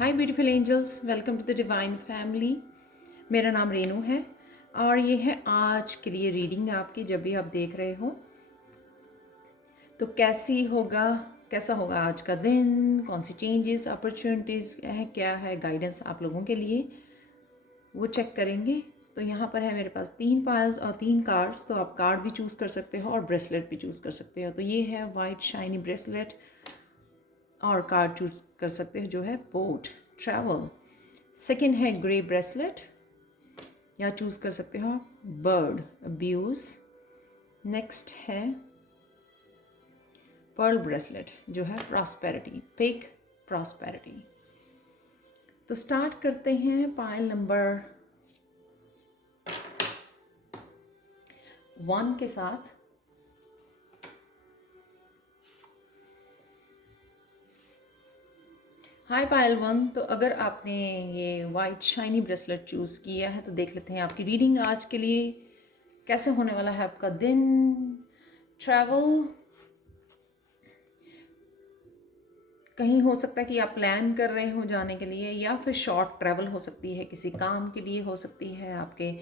Hi beautiful angels, welcome to the divine family. मेरा नाम रेनू है और ये है आज के लिए रीडिंग आपकी। जब भी आप देख रहे हो तो कैसा होगा आज का दिन, कौन सी चेंजेस अपॉर्चुनिटीज़ है, क्या है गाइडेंस आप लोगों के लिए, वो चेक करेंगे। तो यहाँ पर है मेरे पास 3 पायल्स और 3 कार्ड्स। तो आप कार्ड भी चूज़ कर सकते हो और ब्रेसलेट भी चूज़ कर सकते हो। तो ये है वाइट शाइनी ब्रेसलेट और कार्ड चूज कर सकते हो जो है बोट ट्रैवल। सेकंड है ग्रे ब्रेसलेट या चूज कर सकते हो बर्ड अब्यूज। नेक्स्ट है पर्ल ब्रेसलेट जो है प्रॉस्पेरिटी, पिग प्रॉस्पेरिटी। तो स्टार्ट करते हैं पायल नंबर 1 के साथ। हाय पायल 1, तो अगर आपने ये वाइट शाइनी ब्रेसलेट चूज़ किया है तो देख लेते हैं आपकी रीडिंग आज के लिए कैसे होने वाला है आपका दिन। ट्रैवल, कहीं हो सकता है कि आप प्लान कर रहे हो जाने के लिए, या फिर शॉर्ट ट्रैवल हो सकती है, किसी काम के लिए हो सकती है, आपके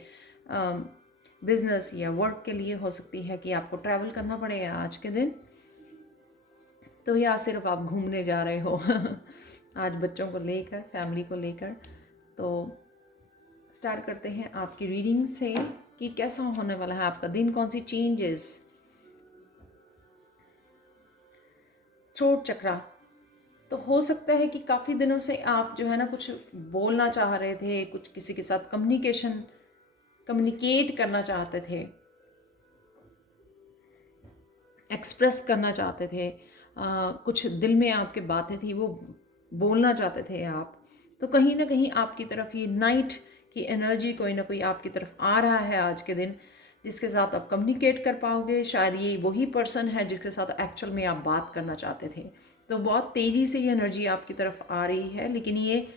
बिजनेस या वर्क के लिए हो सकती है कि आपको ट्रैवल करना पड़ेगा आज के दिन। तो या सिर्फ आप घूमने जा रहे हो आज बच्चों को लेकर, फैमिली को लेकर। तो स्टार्ट करते हैं आपकी रीडिंग से कि कैसा होने वाला है आपका दिन, कौन सी चेंजेस। थ्रोट चक्रा, तो हो सकता है कि काफ़ी दिनों से आप जो है ना कुछ बोलना चाह रहे थे, कुछ किसी के साथ कम्युनिकेट करना चाहते थे, एक्सप्रेस करना चाहते थे, कुछ दिल में आपके बातें थी वो बोलना चाहते थे आप। तो कहीं ना कहीं आपकी तरफ ये नाइट की एनर्जी कोई ना कोई आपकी तरफ आ रहा है आज के दिन, जिसके साथ आप कम्युनिकेट कर पाओगे। शायद ये वही पर्सन है जिसके साथ एक्चुअल में आप बात करना चाहते थे। तो बहुत तेज़ी से ये एनर्जी आपकी तरफ आ रही है, लेकिन ये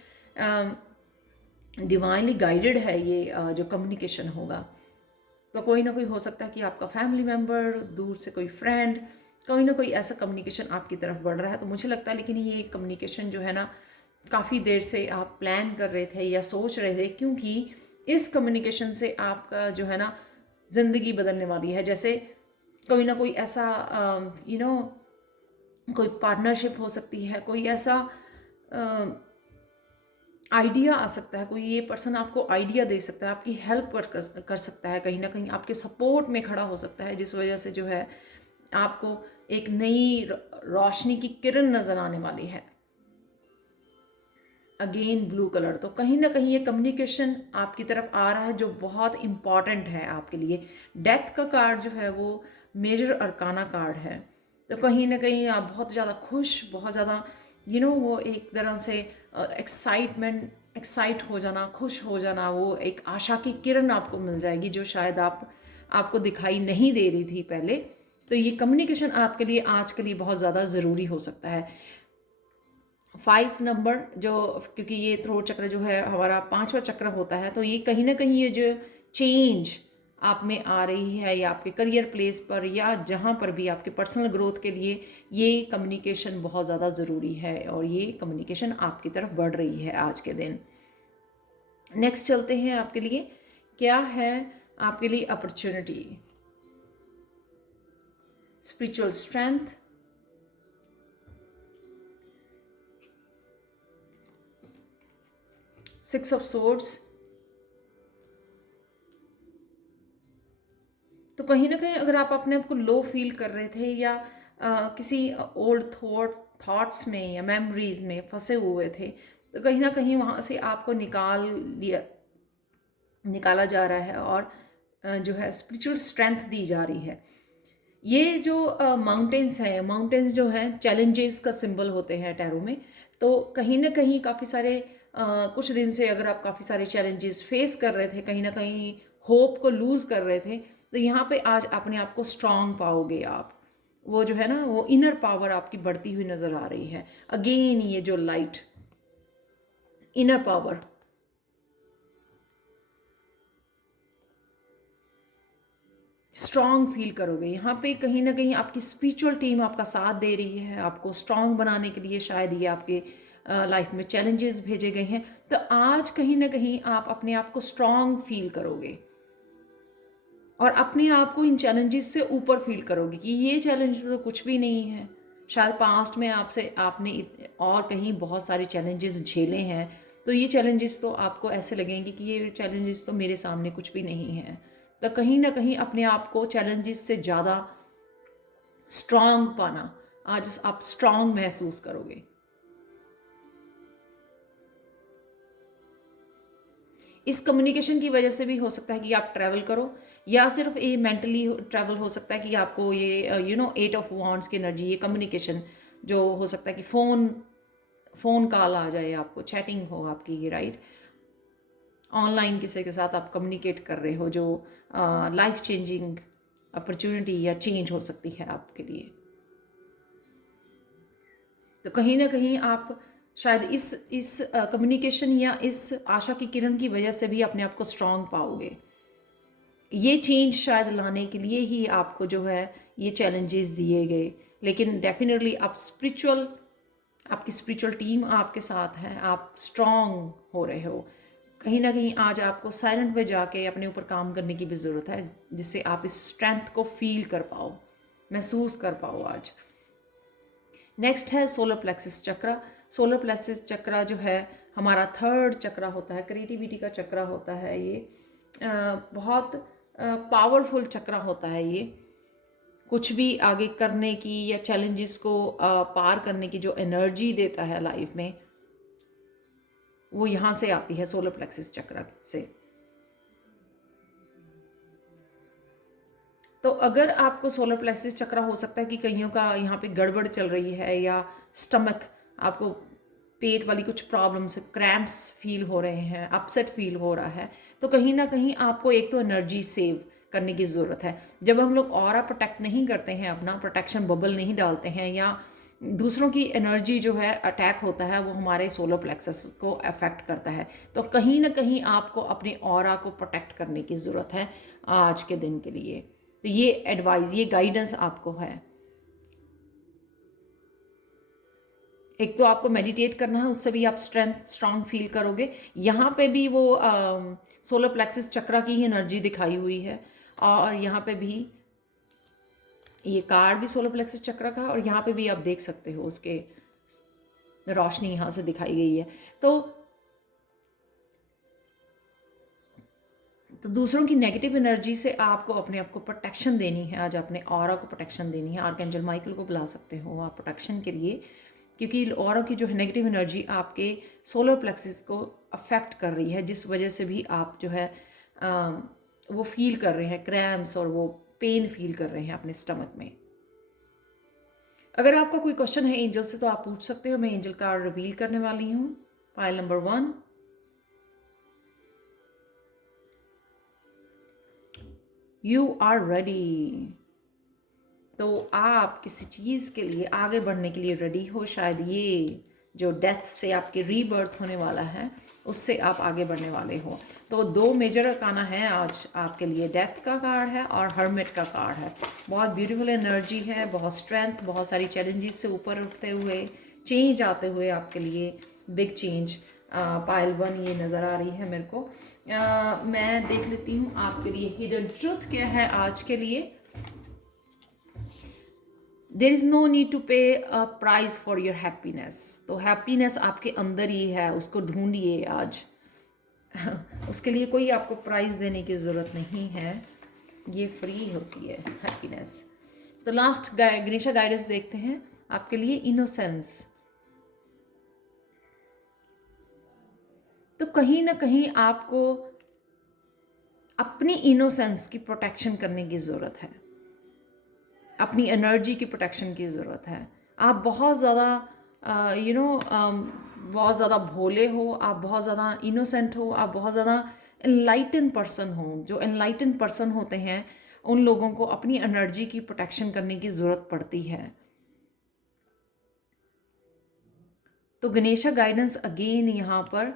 डिवाइनली गाइडेड है। ये जो कम्युनिकेशन होगा तो कोई ना कोई हो सकता है कि आपका फैमिली मेम्बर, दूर से कोई फ्रेंड, कोई ना कोई ऐसा कम्युनिकेशन आपकी तरफ बढ़ रहा है। तो मुझे लगता है लेकिन ये कम्युनिकेशन जो है ना काफ़ी देर से आप प्लान कर रहे थे या सोच रहे थे, क्योंकि इस कम्युनिकेशन से आपका जो है ना ज़िंदगी बदलने वाली है। जैसे कोई ना कोई ऐसा कोई पार्टनरशिप हो सकती है, कोई ऐसा आइडिया आ सकता है, कोई ये पर्सन आपको आइडिया दे सकता है, आपकी हेल्प कर सकता है, कहीं ना कहीं आपके सपोर्ट में खड़ा हो सकता है, जिस वजह से जो है आपको एक नई रोशनी की किरण नज़र आने वाली है। अगेन ब्लू कलर, तो कहीं ना कहीं ये कम्युनिकेशन आपकी तरफ आ रहा है जो बहुत इम्पॉर्टेंट है आपके लिए। डेथ का कार्ड जो है वो मेजर अरकाना कार्ड है। तो कहीं ना कहीं आप बहुत ज़्यादा खुश, बहुत ज़्यादा वो एक तरह से एक्साइट हो जाना, खुश हो जाना, वो एक आशा की किरण आपको मिल जाएगी जो शायद आपको दिखाई नहीं दे रही थी पहले। तो ये कम्युनिकेशन आपके लिए आज के लिए बहुत ज़्यादा ज़रूरी हो सकता है। 5 नंबर जो, क्योंकि ये थ्रोट चक्र जो है हमारा 5वां चक्र होता है, तो ये कहीं ना कहीं ये जो चेंज आप में आ रही है या आपके करियर प्लेस पर या जहाँ पर भी आपके पर्सनल ग्रोथ के लिए ये कम्युनिकेशन बहुत ज़्यादा ज़रूरी है, और ये कम्युनिकेशन आपकी तरफ बढ़ रही है आज के दिन। नेक्स्ट चलते हैं आपके लिए क्या है आपके लिए opportunity. Spiritual strength, six of swords. तो कहीं ना कहीं अगर आप अपने आप को लो फील कर रहे थे या किसी ओल्ड थॉट्स में या मेमोरीज में फंसे हुए थे, तो कहीं ना कहीं वहाँ से आपको निकाला जा रहा है और जो है स्पिरिचुअल स्ट्रेंथ दी जा रही है। ये जो माउंटेन्स हैं, माउंटेन्स जो हैं चैलेंजेस का सिंबल होते हैं टैरो में। तो कहीं ना कहीं काफ़ी सारे कुछ दिन से अगर आप काफ़ी सारे चैलेंजेस फेस कर रहे थे, कहीं ना कहीं होप को लूज़ कर रहे थे, तो यहाँ पे आज अपने आप को स्ट्रांग पाओगे आप। वो जो है ना वो इनर पावर आपकी बढ़ती हुई नज़र आ रही है। अगेन ये जो light, inner power, strong feel करोगे। यहाँ पे कहीं ना कहीं आपकी स्पिरिचुअल टीम आपका साथ दे रही है आपको स्ट्रांग बनाने के लिए। शायद ये आपके लाइफ में चैलेंजेस भेजे गए हैं, तो आज कहीं ना कहीं आप अपने आप को स्ट्रांग फील करोगे और अपने आप को इन चैलेंजेस से ऊपर फील करोगे कि ये चैलेंज तो कुछ भी नहीं है। शायद पास्ट में आपने और कहीं बहुत सारे चैलेंजेस झेले हैं, तो ये चैलेंजेस तो आपको ऐसे लगेंगे कि ये चैलेंजेस तो मेरे सामने कुछ भी नहीं है। तो कहीं ना कहीं अपने आप को चैलेंजेस से ज़्यादा स्ट्रांग पाना, आज आप स्ट्रांग महसूस करोगे। इस कम्युनिकेशन की वजह से भी हो सकता है कि आप ट्रैवल करो, या सिर्फ ये मेंटली ट्रैवल हो सकता है कि आपको ये एट ऑफ वांड्स की एनर्जी, ये कम्युनिकेशन जो हो सकता है कि फ़ोन कॉल आ जाए, आपको चैटिंग हो आपकी, ये राइट, ऑनलाइन किसी के साथ आप कम्युनिकेट कर रहे हो, जो लाइफ चेंजिंग अपॉर्चुनिटी या चेंज हो सकती है आपके लिए। तो कहीं ना कहीं आप शायद इस कम्युनिकेशन या इस आशा की किरण की वजह से भी अपने आप को स्ट्रांग पाओगे। ये चेंज शायद लाने के लिए ही आपको जो है ये चैलेंजेस दिए गए, लेकिन डेफिनेटली आपकी स्पिरिचुअल टीम आपके साथ है, आप स्ट्रांग हो रहे हो। कहीं ना कहीं आज आपको साइलेंट में जाके अपने ऊपर काम करने की भी ज़रूरत है, जिससे आप इस स्ट्रेंथ को फील कर पाओ, महसूस कर पाओ आज। नेक्स्ट है सोलर प्लेक्सिस चक्रा। सोलर प्लेक्सिस चक्रा जो है हमारा थर्ड चक्रा होता है, क्रिएटिविटी का चक्रा होता है। ये बहुत पावरफुल चक्रा होता है। ये कुछ भी आगे करने की या चैलेंजेस को पार करने की जो एनर्जी देता है लाइफ में, वो यहाँ से आती है, सोलर प्लेक्सिस चक्रा से। तो अगर आपको सोलर प्लेक्सिस चक्रा, हो सकता है कि कईयों का यहाँ पे गड़बड़ चल रही है, या स्टमक, आपको पेट वाली कुछ प्रॉब्लम्स, क्रैम्प्स फील हो रहे हैं, अपसेट फील हो रहा है, तो कहीं ना कहीं आपको एक तो एनर्जी सेव करने की ज़रूरत है। जब हम लोग ऑरा प्रोटेक्ट नहीं करते हैं, अपना प्रोटेक्शन बबल नहीं डालते हैं, या दूसरों की एनर्जी जो है अटैक होता है, वो हमारे सोलर प्लेक्सस को अफेक्ट करता है। तो कहीं ना कहीं आपको अपने ऑरा को प्रोटेक्ट करने की ज़रूरत है आज के दिन के लिए। तो ये एडवाइस, ये गाइडेंस आपको है। एक तो आपको मेडिटेट करना है, उससे भी आप स्ट्रांग फील करोगे। यहाँ पे भी वो सोलर प्लेक्सिस चक्रा की ही एनर्जी दिखाई हुई है, और यहाँ पे भी ये कार्ड भी सोलर प्लेक्सिस चक्रा का है, और यहाँ पे भी आप देख सकते हो उसके रोशनी यहाँ से दिखाई गई है। तो दूसरों की नेगेटिव एनर्जी से आपको अपने आप को प्रोटेक्शन देनी है, आज अपने ऑरा को प्रोटेक्शन देनी है। आर्कएंजल माइकल को बुला सकते हो आप प्रोटेक्शन के लिए, क्योंकि ऑरा की जो है नेगेटिव एनर्जी आपके सोलर प्लेक्सिस को अफेक्ट कर रही है, जिस वजह से भी आप जो है वो फील कर रहे हैं क्रैम्प्स, और वो पेन फील कर रहे हैं अपने स्टमक में। अगर आपका कोई क्वेश्चन है एंजल से तो आप पूछ सकते हो। मैं एंजल कार्ड रिवील करने वाली हूँ। Pile number 1, you are ready. तो आप किसी चीज़ के लिए आगे बढ़ने के लिए रेडी हो। शायद ये जो डेथ से आपकी रीबर्थ होने वाला है, उससे आप आगे बढ़ने वाले हो। तो 2 मेजर अरकाना है आज आपके लिए, डेथ का कार्ड है और हर्मिट का कार्ड है। बहुत ब्यूटीफुल एनर्जी है, बहुत स्ट्रेंथ, बहुत सारी चैलेंजेस से ऊपर उठते हुए, चेंज आते हुए आपके लिए, बिग चेंज। पाइल 1 ये नज़र आ रही है मेरे को। मैं देख लेती हूँ आपके लिए हिडन ट्रुथ क्या है आज के लिए। There is no need to pay a price for your happiness. तो हैप्पीनेस आपके अंदर ही है, उसको ढूंढिए आज। उसके लिए कोई आपको प्राइज देने की ज़रूरत नहीं है, ये फ्री होती है हैप्पीनेस। तो लास्ट गणेशा गाइडेंस देखते हैं आपके लिए, इनोसेंस। तो कहीं ना कहीं आपको अपनी इनोसेंस की प्रोटेक्शन करने की ज़रूरत है, अपनी एनर्जी की प्रोटेक्शन की ज़रूरत है। आप बहुत ज़्यादा बहुत ज़्यादा भोले हो, आप बहुत ज़्यादा इनोसेंट हो, आप बहुत ज़्यादा एनलाइटन पर्सन हो। जो एनलाइटन पर्सन होते हैं, उन लोगों को अपनी एनर्जी की प्रोटेक्शन करने की ज़रूरत पड़ती है। तो गणेशा गाइडेंस अगेन यहाँ पर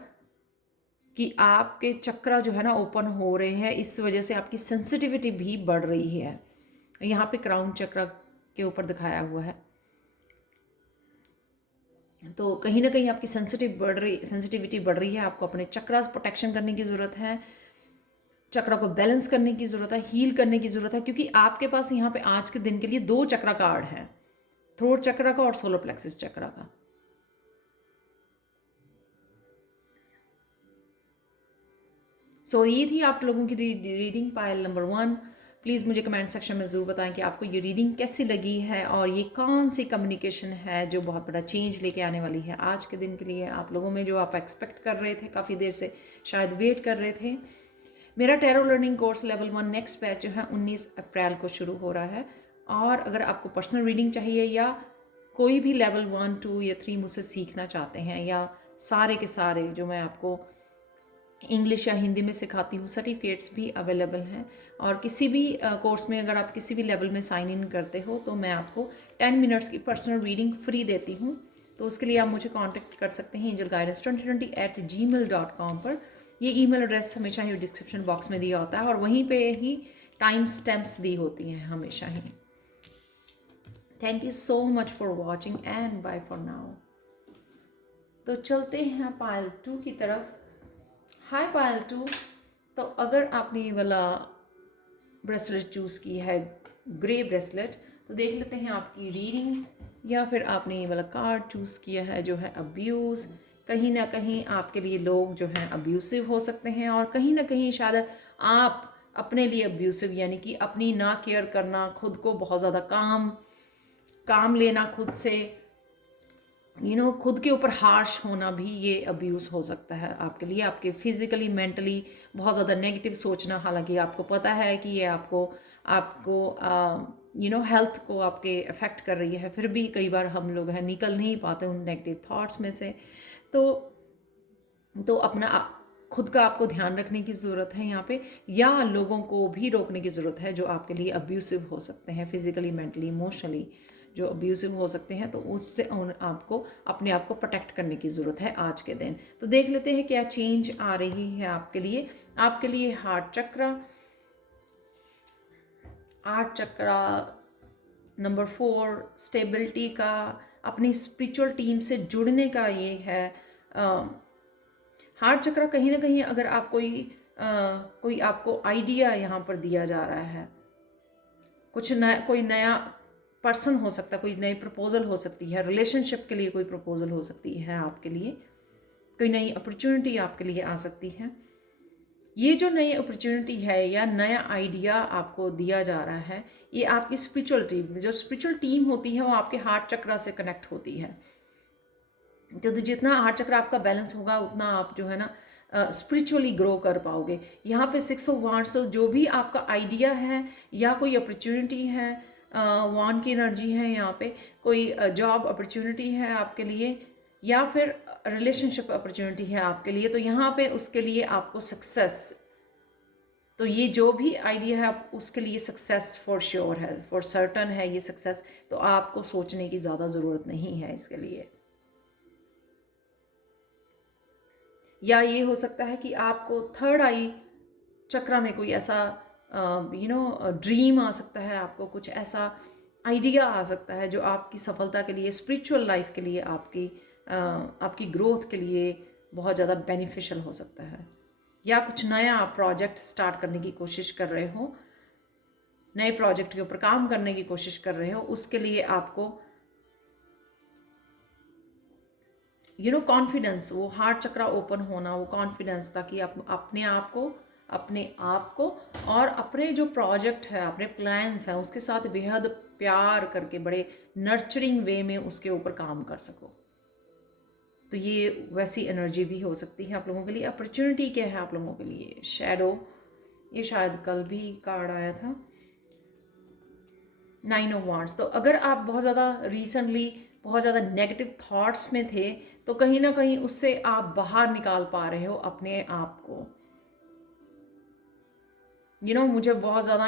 कि आपके चक्रा जो है ना ओपन हो रहे हैं, इस वजह से आपकी सेंसिटिविटी भी बढ़ रही है। यहाँ पे क्राउन चक्र के ऊपर दिखाया हुआ है। तो कहीं ना कहीं आपकी सेंसिटिविटी बढ़ रही है। आपको अपने चक्रास प्रोटेक्शन करने की ज़रूरत है, चक्रा को बैलेंस करने की ज़रूरत है, हील करने की ज़रूरत है, क्योंकि आपके पास यहाँ पे आज के दिन के लिए 2 चक्रा कार्ड है, थ्रोट चक्रा का और सोलर प्लेक्सिस चक्रा का। ये थी आप लोगों की रीडिंग पाइल नंबर 1। प्लीज़ मुझे कमेंट सेक्शन में ज़रूर बताएं कि आपको ये रीडिंग कैसी लगी है और ये कौन सी कम्युनिकेशन है जो बहुत बड़ा चेंज लेके आने वाली है आज के दिन के लिए आप लोगों में, जो आप एक्सपेक्ट कर रहे थे, काफ़ी देर से शायद वेट कर रहे थे। मेरा tarot learning course level 1 next batch जो है 19 अप्रैल को शुरू हो रहा है। और अगर आपको पर्सनल रीडिंग चाहिए या कोई भी लेवल 1, 2 या 3 मुझसे सीखना चाहते हैं, या सारे के सारे जो मैं आपको इंग्लिश या हिंदी में सिखाती हूँ, सर्टिफिकेट्स भी अवेलेबल हैं। और किसी भी कोर्स में अगर आप किसी भी लेवल में साइन इन करते हो तो मैं आपको 10 मिनट्स की पर्सनल रीडिंग फ्री देती हूँ। तो उसके लिए आप मुझे कांटेक्ट कर सकते हैं angelguidance2020@gmail.com पर। ये ईमेल एड्रेस हमेशा ही डिस्क्रिप्शन बॉक्स में दिया होता है और वहीं पे ही टाइम स्टैम्प्स दी होती हैं हमेशा ही। Thank you so much for watching and bye for now. तो चलते हैं पायल 2 की तरफ। हाय पायल 2, तो अगर आपने ये वाला ब्रेसलेट चूज़ की है, ग्रे ब्रेसलेट, तो देख लेते हैं आपकी रीडिंग। या फिर आपने ये वाला कार्ड चूज़ किया है जो है अब्यूज़। कहीं ना कहीं आपके लिए लोग जो हैं अब्यूसिव हो सकते हैं, और कहीं ना कहीं शायद आप अपने लिए अब्यूसिव, यानी कि अपनी ना केयर करना, खुद को बहुत ज़्यादा काम लेना खुद से, खुद के ऊपर हार्श होना भी ये अब्यूज़ हो सकता है आपके लिए। आपके फिज़िकली मेंटली बहुत ज़्यादा नेगेटिव सोचना, हालांकि आपको पता है कि ये आपको आपको हेल्थ को आपके अफेक्ट कर रही है, फिर भी कई बार हम लोग हैं निकल नहीं पाते उन नेगेटिव थॉट्स में से। तो अपना खुद का आपको ध्यान रखने की ज़रूरत है यहाँ पे, या लोगों को भी रोकने की ज़रूरत है जो आपके लिए अब्यूसिव हो सकते हैं, फिज़िकली मेंटली इमोशनली जो अब्यूसिव हो सकते हैं। तो उससे आपको अपने आप को प्रोटेक्ट करने की ज़रूरत है आज के दिन। तो देख लेते हैं क्या चेंज आ रही है आपके लिए हार्ट चक्रा नंबर 4, स्टेबिलिटी का, अपनी स्पिरिचुअल टीम से जुड़ने का ये है। हार्ट चक्रा कहीं ना कहीं अगर आप कोई आपको आइडिया यहाँ पर दिया जा रहा है, कोई नया पर्सन हो सकता है, कोई नई प्रपोजल हो सकती है, रिलेशनशिप के लिए कोई प्रपोजल हो सकती है आपके लिए, कोई नई अपॉर्चुनिटी आपके लिए आ सकती है। ये जो नई अपॉर्चुनिटी है या नया आइडिया आपको दिया जा रहा है, ये आपकी स्पिरिचुअल टीम होती है, वो आपके हार्ट चक्रा से कनेक्ट होती है। तो जितना हार्ट चक्र आपका बैलेंस होगा उतना आप जो है ना स्पिरिचुअली ग्रो कर पाओगे। यहाँ पे 6 ऑफ वांड्स, जो भी आपका आइडिया है या कोई अपॉर्चुनिटी है, वांड की एनर्जी है यहाँ पे, कोई जॉब अपॉर्चुनिटी है आपके लिए या फिर रिलेशनशिप अपॉर्चुनिटी है आपके लिए, तो यहाँ पे उसके लिए आपको सक्सेस, तो ये जो भी आइडिया है आप उसके लिए सक्सेस फॉर श्योर है, फॉर सर्टन है ये सक्सेस। तो आपको सोचने की ज़्यादा ज़रूरत नहीं है इसके लिए। या ये हो सकता है कि आपको थर्ड आई चक्रा में कोई ऐसा ड्रीम आ सकता है, आपको कुछ ऐसा आइडिया आ सकता है जो आपकी सफलता के लिए, स्पिरिचुअल लाइफ के लिए, आपकी ग्रोथ के लिए बहुत ज़्यादा बेनिफिशियल हो सकता है। या कुछ नया प्रोजेक्ट स्टार्ट करने की कोशिश कर रहे हो, नए प्रोजेक्ट के ऊपर काम करने की कोशिश कर रहे हो, उसके लिए आपको कॉन्फिडेंस, वो हार्ट चक्रा ओपन होना, वो कॉन्फिडेंस, ताकि आप अपने आप को और अपने जो प्रोजेक्ट है, अपने प्लान्स हैं, उसके साथ बेहद प्यार करके बड़े नर्चरिंग वे में उसके ऊपर काम कर सको। तो ये वैसी एनर्जी भी हो सकती है आप लोगों के लिए। अपॉर्चुनिटी क्या है आप लोगों के लिए? शैडो, ये शायद कल भी कार्ड आया था। 9 ऑफ वांड्स, तो अगर आप बहुत ज़्यादा रिसेंटली बहुत ज़्यादा नेगेटिव थॉट्स में थे, तो कहीं ना कहीं उससे आप बाहर निकाल पा रहे हो अपने आप को। मुझे बहुत ज़्यादा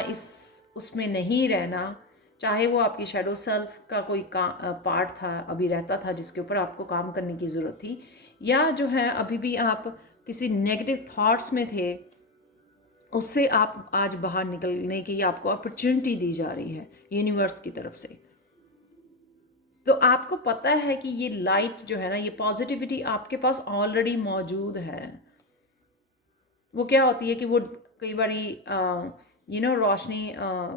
उसमें नहीं रहना, चाहे वो आपकी शैडो सेल्फ का कोई पार्ट था, अभी रहता था, जिसके ऊपर आपको काम करने की ज़रूरत थी, या जो है अभी भी आप किसी नेगेटिव थॉट्स में थे, उससे आप आज बाहर निकलने की आपको अपॉर्चुनिटी दी जा रही है यूनिवर्स की तरफ से। तो आपको पता है कि ये लाइट जो है ना, ये पॉजिटिविटी आपके पास ऑलरेडी मौजूद है। वो क्या होती है कि वो कई बारी रोशनी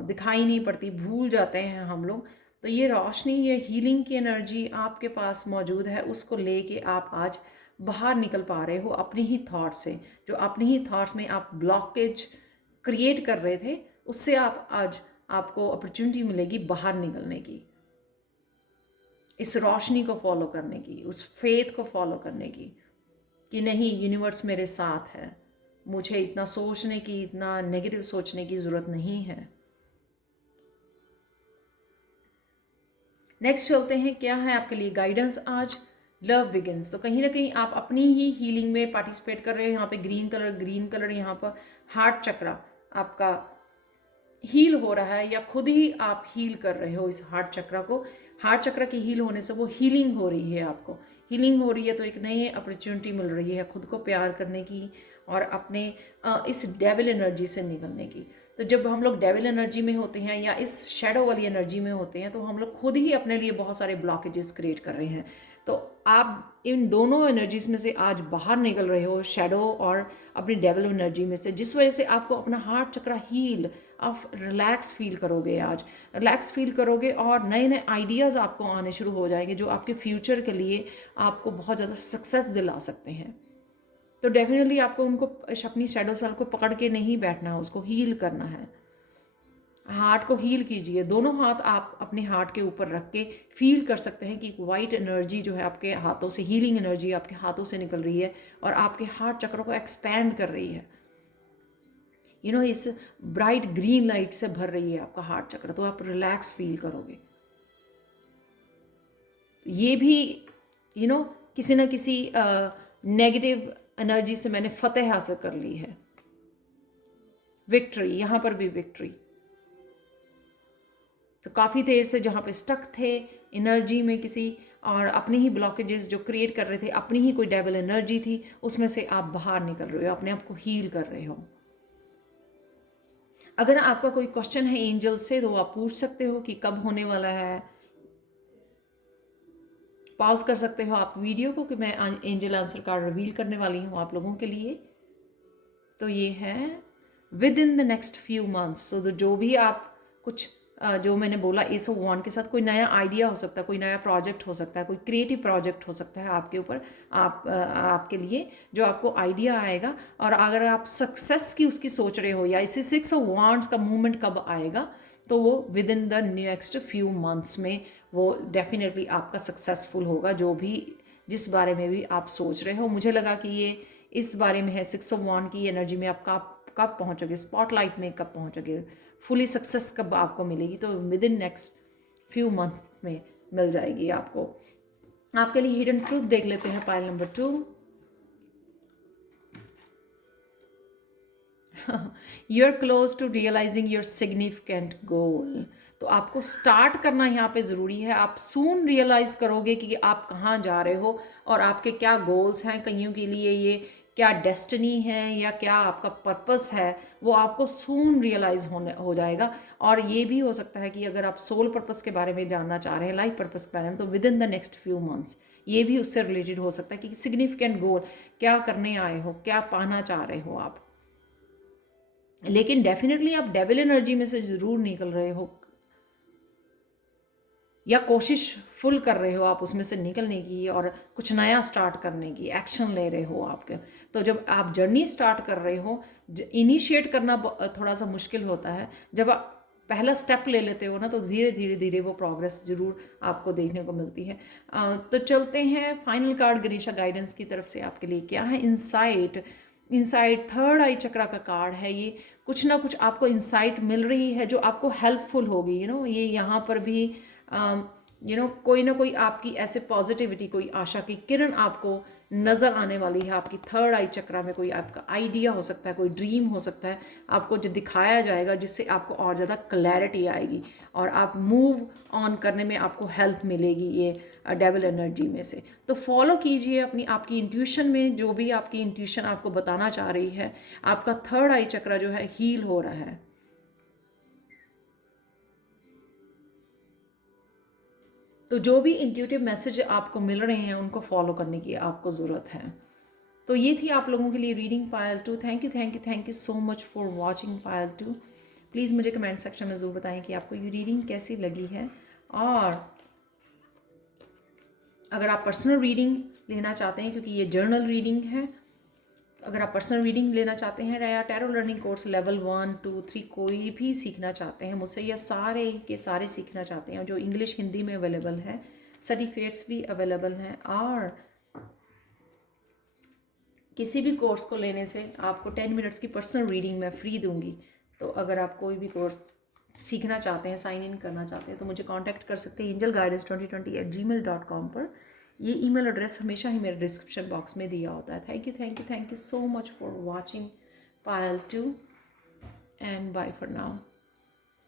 दिखाई नहीं पड़ती, भूल जाते हैं हम लोग। तो ये रोशनी, ये हीलिंग की एनर्जी आपके पास मौजूद है, उसको लेके आप आज बाहर निकल पा रहे हो अपनी ही थॉट से। जो अपनी ही थॉट्स में आप ब्लॉकेज क्रिएट कर रहे थे, उससे आप आज आपको अपॉर्चुनिटी मिलेगी बाहर निकलने की, इस रोशनी को फॉलो करने की, उस फेथ को फॉलो करने की कि नहीं, यूनिवर्स मेरे साथ है, मुझे इतना सोचने की, इतना नेगेटिव सोचने की ज़रूरत नहीं है। नेक्स्ट चलते हैं, क्या है आपके लिए गाइडेंस आज। Love begins. तो कहीं ना कहीं आप अपनी ही हीलिंग में पार्टिसिपेट कर रहे हो। यहाँ पे ग्रीन कलर यहाँ पर हार्ट चक्रा आपका हील हो रहा है, या खुद ही आप हील कर रहे हो इस हार्ट चक्रा को। हार्ट चक्रा की हील होने से वो हीलिंग हो रही है, आपको हीलिंग हो रही है, तो एक नई अपॉर्चुनिटी मिल रही है खुद को प्यार करने की और अपने इस डेविल एनर्जी से निकलने की। तो जब हम लोग डेविल एनर्जी में होते हैं या इस शेडो वाली एनर्जी में होते हैं, तो हम लोग खुद ही अपने लिए बहुत सारे ब्लॉकेजेस क्रिएट कर रहे हैं। तो आप इन दोनों एनर्जीज में से आज बाहर निकल रहे हो, शेडो और अपनी डेविल एनर्जी में से, जिस वजह से आपको अपना हार्ट चक्रा हील, आप रिलैक्स फील करोगे, आज रिलैक्स फील करोगे और नए नए आइडियाज़ आपको आने शुरू हो जाएंगे जो आपके फ्यूचर के लिए आपको बहुत ज़्यादा सक्सेस दिला सकते हैं। तो डेफिनेटली आपको उनको, अपनी शैडो सेल्फ को पकड़ के नहीं बैठना है, उसको हील करना है। हार्ट को हील कीजिए। दोनों हाथ आप अपने हार्ट के ऊपर रख के फील कर सकते हैं कि वाइट एनर्जी जो है आपके हाथों से, हीलिंग एनर्जी आपके हाथों से निकल रही है और आपके हार्ट चक्र को एक्सपैंड कर रही है। इस ब्राइट ग्रीन लाइट से भर रही है आपका हार्ट चक्र, तो आप रिलैक्स फील करोगे। ये भी किसी न किसी नेगेटिव एनर्जी से मैंने फतेह हासिल कर ली है। विक्ट्री, यहाँ पर भी विक्ट्री। तो काफ़ी देर से जहाँ पे स्टक थे एनर्जी में किसी, और अपनी ही ब्लॉकेजेस जो क्रिएट कर रहे थे, अपनी ही कोई डेविल एनर्जी थी, उसमें से आप बाहर निकल रहे हो, अपने आप को हील कर रहे हो। अगर आपका कोई क्वेश्चन है एंजल से, तो आप पूछ सकते हो कि कब होने वाला है। पॉज कर सकते हो आप वीडियो को कि मैं एंजल आंसर कार्ड रिवील करने वाली हूँ आप लोगों के लिए। तो ये है with in the next few months. तो जो भी आप कुछ जो मैंने बोला, एस ऑफ वांड के साथ कोई नया आइडिया हो सकता है, कोई नया प्रोजेक्ट हो सकता है, कोई क्रिएटिव प्रोजेक्ट हो सकता है आपके ऊपर, आपके लिए जो आपको आइडिया आएगा। और अगर आप सक्सेस की उसकी सोच रहे हो, या इसी 6 ऑफ वांड्स का मूवमेंट कब आएगा, तो वो with in the next few months में वो डेफिनेटली आपका सक्सेसफुल होगा, जो भी जिस बारे में भी आप सोच रहे हो। मुझे लगा कि ये इस बारे में है, 6 ऑफ वांड की एनर्जी में आप कब पहुंचोगे, स्पॉटलाइट में कब पहुंचोगे, फुली सक्सेस कब आपको मिलेगी। तो with in next few month में मिल जाएगी आपको। आपके लिए हिडन ट्रूथ देख लेते हैं, pile number 2। You are close to realising your significant goal. तो आपको स्टार्ट करना यहाँ पे ज़रूरी है। आप सून रियलाइज़ करोगे कि आप कहाँ जा रहे हो और आपके क्या गोल्स हैं। कईयों के लिए ये क्या डेस्टिनी है या क्या आपका पर्पस है, वो आपको सून रियलाइज़ हो जाएगा। और ये भी हो सकता है कि अगर आप सोल पर्पस के बारे में जानना चाह रहे हैं, लाइफ पर्पस के बारे में, तो with in the next few months ये भी उससे रिलेटेड हो सकता है कि सिग्निफिकेंट गोल क्या करने आए हो, क्या पाना चाह रहे हो आप। लेकिन डेफिनेटली आप डेविल एनर्जी में से ज़रूर निकल रहे हो, या कोशिश फुल कर रहे हो आप उसमें से निकलने की और कुछ नया स्टार्ट करने की, एक्शन ले रहे हो आपके। तो जब आप जर्नी स्टार्ट कर रहे हो, इनिशिएट करना थोड़ा सा मुश्किल होता है। जब आप पहला स्टेप ले लेते हो ना, तो धीरे धीरे धीरे वो प्रोग्रेस ज़रूर आपको देखने को मिलती है। तो चलते हैं फाइनल कार्ड गणेशा गाइडेंस की तरफ से आपके लिए क्या है। इंसाइट थर्ड आई चक्रा का कार्ड है ये। कुछ ना कुछ आपको इंसाइट मिल रही है जो आपको हेल्पफुल होगी। ये यहाँ पर भी कोई ना कोई आपकी ऐसे पॉजिटिविटी, कोई आशा की किरण आपको नज़र आने वाली है। आपकी थर्ड आई चक्रा में कोई आपका आइडिया हो सकता है, कोई ड्रीम हो सकता है, आपको जो दिखाया जाएगा, जिससे आपको और ज़्यादा क्लैरिटी आएगी और आप मूव ऑन करने में आपको हेल्प मिलेगी ये डेविल एनर्जी में से। तो फॉलो कीजिए आपकी इंट्यूशन में, जो भी आपकी इंट्यूशन आपको बताना चाह रही है। आपका थर्ड आई चक्रा जो है हील हो रहा है। तो जो भी इंट्यूटिव मैसेज आपको मिल रहे हैं उनको फॉलो करने की आपको ज़रूरत है। तो ये थी आप लोगों के लिए reading Payal 2। Thank you so much for watching pile 2। Please मुझे कमेंट सेक्शन में ज़रूर बताएं कि आपको ये रीडिंग कैसी लगी है। और अगर आप पर्सनल रीडिंग लेना चाहते हैं, क्योंकि ये जर्नल रीडिंग है, अगर आप पर्सनल रीडिंग लेना चाहते हैं या टैरो लर्निंग कोर्स लेवल 1, 2, 3 कोई भी सीखना चाहते हैं मुझसे, या सारे के सारे सीखना चाहते हैं, जो इंग्लिश हिंदी में अवेलेबल है, सर्टिफिकेट्स भी अवेलेबल हैं, और किसी भी कोर्स को लेने से आपको 10 मिनट्स की पर्सनल रीडिंग मैं फ्री दूंगी। तो अगर आप कोई भी कोर्स सीखना चाहते हैं, साइन इन करना चाहते हैं, तो मुझे कांटेक्ट कर सकते हैं angelguidance2020@gmail.com पर। ये ईमेल एड्रेस हमेशा ही मेरे डिस्क्रिप्शन बॉक्स में दिया होता है। Thank you so much for watching pile 2 and bye for now.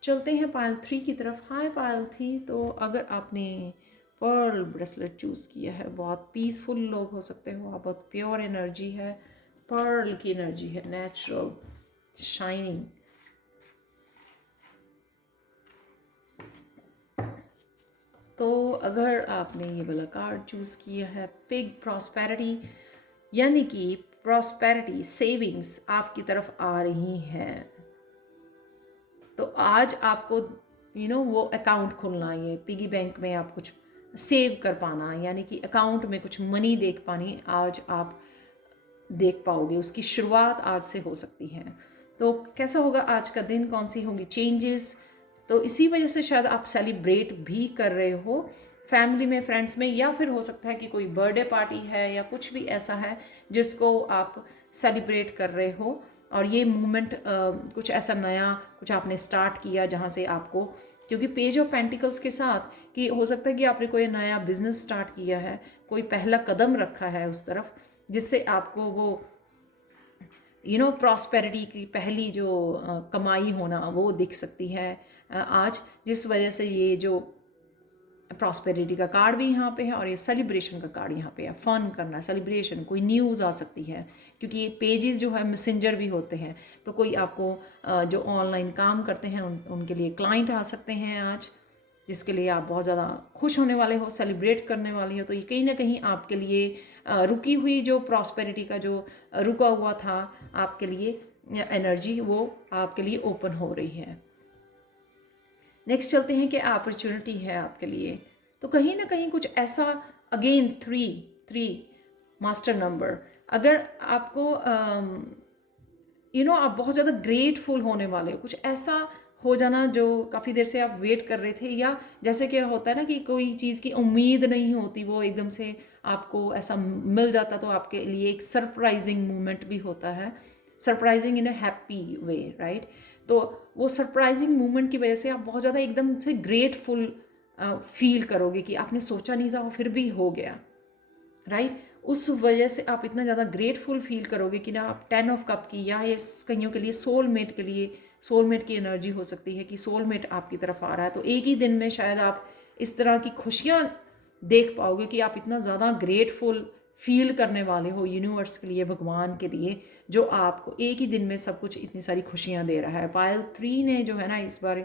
चलते हैं पायल 3 की तरफ। हाय पायल 3। तो अगर आपने पर्ल ब्रेसलेट चूज़ किया है, बहुत पीसफुल लोग हो सकते हो आप, बहुत प्योर एनर्जी है, पर्ल की एनर्जी है, नेचुरल शाइनिंग। तो अगर आपने ये वाला कार्ड चूज़ किया है, पिग प्रॉस्पेरिटी, यानी कि प्रॉस्पेरिटी सेविंग्स आपकी तरफ आ रही है। तो आज आपको वो अकाउंट खोलना है, ये पिगी बैंक में आप कुछ सेव कर पाना, यानी कि अकाउंट में कुछ मनी देख पानी, आज आप देख पाओगे। उसकी शुरुआत आज से हो सकती है। तो कैसा होगा आज का दिन, कौन सी होंगी चेंजेस, तो इसी वजह से शायद आप सेलिब्रेट भी कर रहे हो फैमिली में, फ्रेंड्स में, या फिर हो सकता है कि कोई बर्थडे पार्टी है या कुछ भी ऐसा है जिसको आप सेलिब्रेट कर रहे हो। और ये मूवमेंट कुछ ऐसा नया कुछ आपने स्टार्ट किया जहाँ से आपको, क्योंकि पेज ऑफ पेंटिकल्स के साथ कि हो सकता है कि आपने कोई नया बिजनेस स्टार्ट किया है, कोई पहला कदम रखा है उस तरफ, जिससे आपको वो प्रॉस्पेरिटी की पहली जो कमाई होना वो दिख सकती है आज, जिस वजह से ये जो प्रॉस्पेरिटी का कार्ड भी यहाँ पे है और ये सेलिब्रेशन का कार्ड यहाँ पे है। फन करना, सेलिब्रेशन, कोई न्यूज़ आ सकती है, क्योंकि ये पेजेस जो है मैसेंजर भी होते हैं। तो कोई आपको जो ऑनलाइन काम करते हैं उनके लिए क्लाइंट आ सकते हैं आज, जिसके लिए आप बहुत ज़्यादा खुश होने वाले हो, सेलिब्रेट करने वाले हो। तो ये कहीं ना कहीं आपके लिए रुकी हुई जो प्रॉस्पेरिटी का जो रुका हुआ था आपके लिए एनर्जी, वो आपके लिए ओपन हो रही है। नेक्स्ट चलते हैं कि अपॉर्चुनिटी है आपके लिए। तो कहीं ना कहीं कुछ ऐसा, अगेन 3 मास्टर नंबर, अगर आपको आप बहुत ज़्यादा ग्रेटफुल होने वाले हो, कुछ ऐसा हो जाना जो काफ़ी देर से आप वेट कर रहे थे, या जैसे कि होता है ना कि कोई चीज़ की उम्मीद नहीं होती, वो एकदम से आपको ऐसा मिल जाता, तो आपके लिए एक सरप्राइजिंग मोमेंट भी होता है, surprising in a happy way, right. तो वो सरप्राइजिंग मोमेंट की वजह से आप बहुत ज़्यादा एकदम से ग्रेटफुल फील करोगे कि आपने सोचा नहीं था वो फिर भी हो गया, राइट। उस वजह से आप इतना ज़्यादा ग्रेटफुल फील करोगे कि ना आप 10 ऑफ कप की, या ये कईयों के लिए सोलमेट के लिए, सोलमेट की एनर्जी हो सकती है कि सोलमेट आपकी तरफ आ रहा है। तो एक ही दिन में शायद आप इस तरह की खुशियाँ देख पाओगे कि आप इतना ज़्यादा ग्रेटफुल फील करने वाले हो यूनिवर्स के लिए, भगवान के लिए, जो आपको एक ही दिन में सब कुछ इतनी सारी खुशियाँ दे रहा है। पायल 3 ने जो है ना, इस बार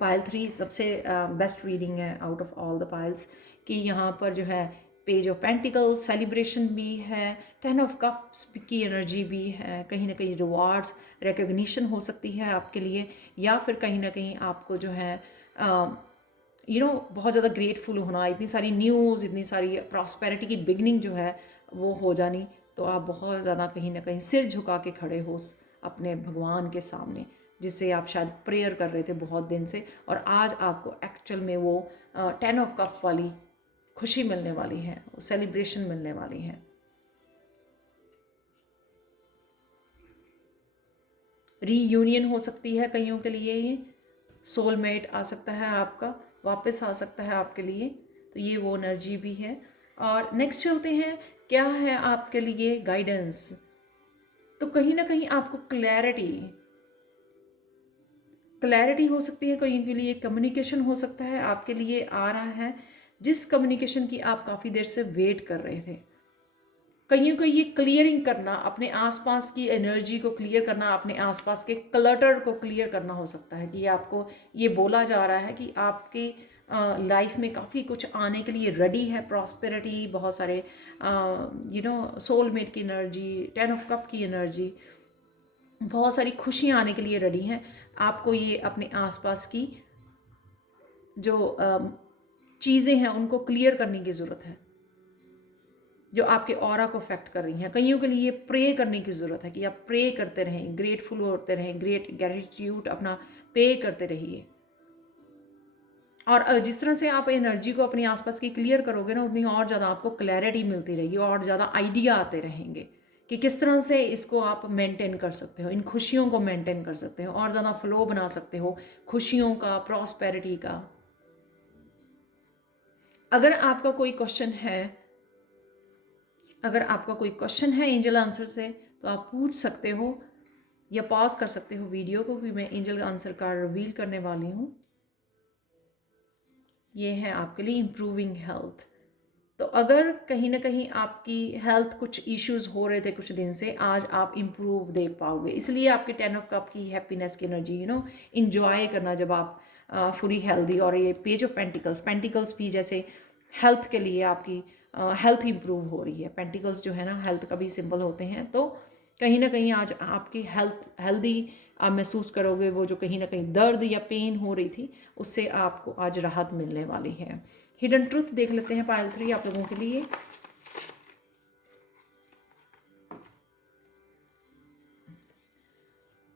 पायल 3 सबसे बेस्ट रीडिंग है out of all the piles, कि यहाँ पर जो है पेज ऑफ पेंटिकल सेलिब्रेशन भी है, 10 ऑफ कप्स की एनर्जी भी है, कहीं ना कहीं रिवार्ड्स, रिकग्निशन हो सकती है आपके लिए, या फिर कहीं ना कहीं आपको जो है बहुत ज़्यादा ग्रेटफुल होना, इतनी सारी न्यूज़, इतनी सारी प्रॉस्पेरिटी की बिगनिंग जो है वो हो जानी, तो आप बहुत ज़्यादा कहीं ना कहीं सिर झुका के खड़े हो अपने भगवान के सामने, जिससे आप शायद प्रेयर कर रहे थे बहुत दिन से, और आज आपको एक्चुअल में वो 10 ऑफ कप वाली खुशी मिलने वाली है, सेलिब्रेशन मिलने वाली है। रीयूनियन हो सकती है कईयों के लिए, ये सोलमेट आ सकता है आपका, वापस आ सकता है आपके लिए, तो ये वो एनर्जी भी है। और नेक्स्ट चलते हैं, क्या है आपके लिए गाइडेंस। तो कहीं ना कहीं आपको क्लैरिटी हो सकती है, कहीं के लिए कम्युनिकेशन हो सकता है आपके लिए आ रहा है, जिस कम्युनिकेशन की आप काफ़ी देर से वेट कर रहे थे। कईयों को ये क्लियरिंग करना, अपने आसपास की एनर्जी को क्लियर करना, अपने आसपास के क्लटर को क्लियर करना हो सकता है, कि आपको ये बोला जा रहा है कि आपके लाइफ में काफ़ी कुछ आने के लिए रेडी है, प्रॉस्पेरिटी, बहुत सारे सोलमेट की एनर्जी, 10 ऑफ कप की एनर्जी, बहुत सारी खुशियाँ आने के लिए रेडी हैं। आपको ये अपने आसपास की जो चीज़ें हैं उनको क्लियर करने की ज़रूरत है, जो आपके ऑरा को अफेक्ट कर रही हैं। कईयों के लिए प्रे करने की ज़रूरत है कि आप प्रे करते रहें, ग्रेटफुल होते रहें, ग्रेटिट्यूड अपना पे करते रहिए। और जिस तरह से आप एनर्जी को अपने आसपास की क्लियर करोगे ना, उतनी और ज़्यादा आपको क्लैरिटी मिलती रहेगी और ज़्यादा आइडिया आते रहेंगे कि किस तरह से इसको आप मेंटेन कर सकते हो, इन खुशियों को मेंटेन कर सकते हो और ज़्यादा फ्लो बना सकते हो खुशियों का, प्रॉस्पेरिटी का। अगर आपका कोई क्वेश्चन है एंजल आंसर से, तो आप पूछ सकते हो या पॉज कर सकते हो वीडियो को, कि मैं एंजल आंसर का रिवील करने वाली हूँ। ये है आपके लिए इम्प्रूविंग हेल्थ। तो अगर कहीं ना कहीं आपकी हेल्थ कुछ इश्यूज हो रहे थे कुछ दिन से, आज आप इम्प्रूव देख पाओगे। इसलिए आपके 10 ऑफ कप की हैप्पीनेस की एनर्जी इंजॉय करना, जब आप फुली हेल्दी। और ये पेज ऑफ पेंटिकल्स भी जैसे हेल्थ के लिए आपकी हेल्थ इंप्रूव हो रही है। पेंटिकल्स जो है ना, हेल्थ का भी सिंबल होते हैं। तो कहीं ना कहीं आज आपकी हेल्दी आप महसूस करोगे। वो जो कहीं ना कहीं दर्द या पेन हो रही थी, उससे आपको आज राहत मिलने वाली है। हिडन ट्रुथ देख लेते हैं पायल 3 आप लोगों के लिए।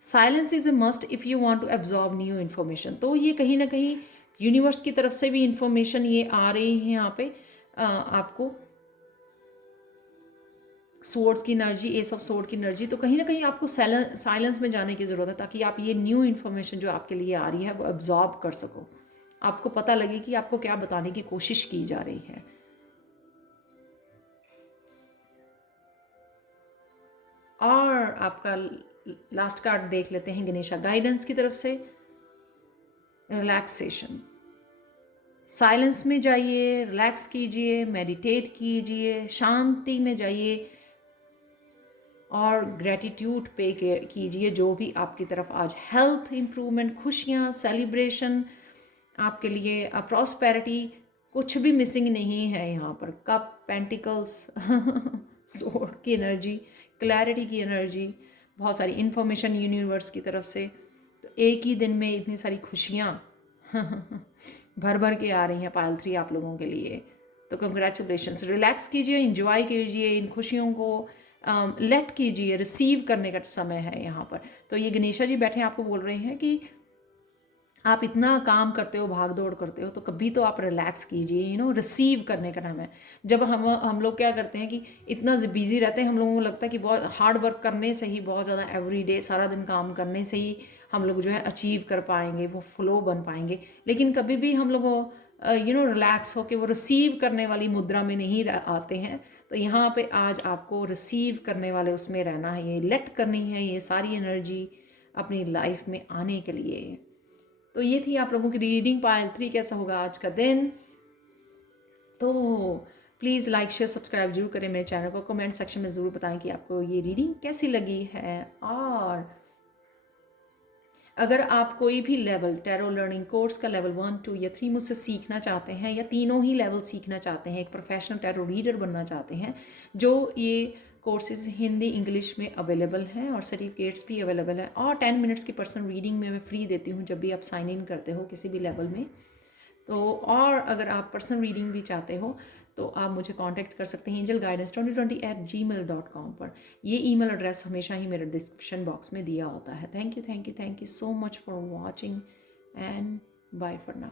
Silence is a must if you want to absorb new information. तो ये कहीं ना कहीं यूनिवर्स की तरफ से भी इंफॉर्मेशन ये आ रही है यहाँ पे आपको। सोर्ड्स की एनर्जी, एस ऑफ सोर्ड की एनर्जी। तो कहीं ना कहीं आपको साइलेंस में जाने की ज़रूरत है, ताकि आप ये न्यू इन्फॉर्मेशन जो आपके लिए आ रही है वो एब्जॉर्ब कर सको। आपको पता लगे कि आपको क्या बताने की कोशिश की जा रही है। और आपका लास्ट कार्ड देख लेते हैं गणेशा गाइडेंस की तरफ से। रिलैक्सेशन, साइलेंस में जाइए, रिलैक्स कीजिए, मेडिटेट कीजिए, शांति में जाइए और ग्रेटिट्यूड पे कीजिए जो भी आपकी तरफ आज हेल्थ इंप्रूवमेंट, खुशियाँ, सेलिब्रेशन आपके लिए, प्रॉस्पेरिटी, कुछ भी मिसिंग नहीं है यहाँ पर। कप, पेंटिकल्स, सोर्ड की एनर्जी, क्लैरिटी की एनर्जी, बहुत सारी इन्फॉर्मेशन यूनिवर्स की तरफ से। तो एक ही दिन में इतनी सारी खुशियाँ भर भर के आ रही हैं पायल 3 आप लोगों के लिए। तो कंग्रेचुलेशंस। रिलैक्स कीजिए, इंजॉय कीजिए इन खुशियों को, लेट कीजिए, रिसीव करने का समय है यहाँ पर। तो ये गणेशा जी बैठे आपको बोल रहे हैं कि आप इतना काम करते हो, भाग दौड़ करते हो, तो कभी तो आप रिलैक्स कीजिए। रिसीव करने का नाम है। जब हम लोग क्या करते हैं कि इतना बिजी रहते हैं, हम लोगों को लगता है कि बहुत हार्ड वर्क करने से ही, बहुत ज़्यादा एवरीडे सारा दिन काम करने से ही हम लोग जो है अचीव कर पाएंगे, वो फ्लो बन पाएंगे। लेकिन कभी भी हम लोग रिलैक्स होकर वो रिसीव करने वाली मुद्रा में नहीं आते हैं। तो यहाँ पे आज आपको रिसीव करने वाले उसमें रहना है, ये लेट करनी है ये सारी एनर्जी अपनी लाइफ में आने के लिए। तो ये थी आप लोगों की रीडिंग पायल 3, कैसा होगा आज का दिन। तो प्लीज़ लाइक शेयर सब्सक्राइब जरूर करें मेरे चैनल को। कमेंट सेक्शन में ज़रूर बताएं कि आपको ये रीडिंग कैसी लगी है। और अगर आप कोई भी लेवल टैरो लर्निंग कोर्स का लेवल 1, 2 या 3 मुझसे सीखना चाहते हैं, या तीनों ही लेवल सीखना चाहते हैं, एक प्रोफेशनल टैरो रीडर बनना चाहते हैं, जो ये कोर्सेज हिंदी इंग्लिश में अवेलेबल हैं और सर्टिफिकेट्स भी अवेलेबल हैं। और 10 मिनट्स की पर्सनल रीडिंग में मैं फ्री देती हूँ जब भी आप साइन इन करते हो किसी भी लेवल में। तो और अगर आप पर्सनल रीडिंग भी चाहते हो तो आप मुझे कांटेक्ट कर सकते हैं angelguidance2020@gmail.com पर। ये ईमेल एड्रेस हमेशा ही मेरे डिस्क्रिप्शन बॉक्स में दिया होता है। Thank you so much for watching and bye for now.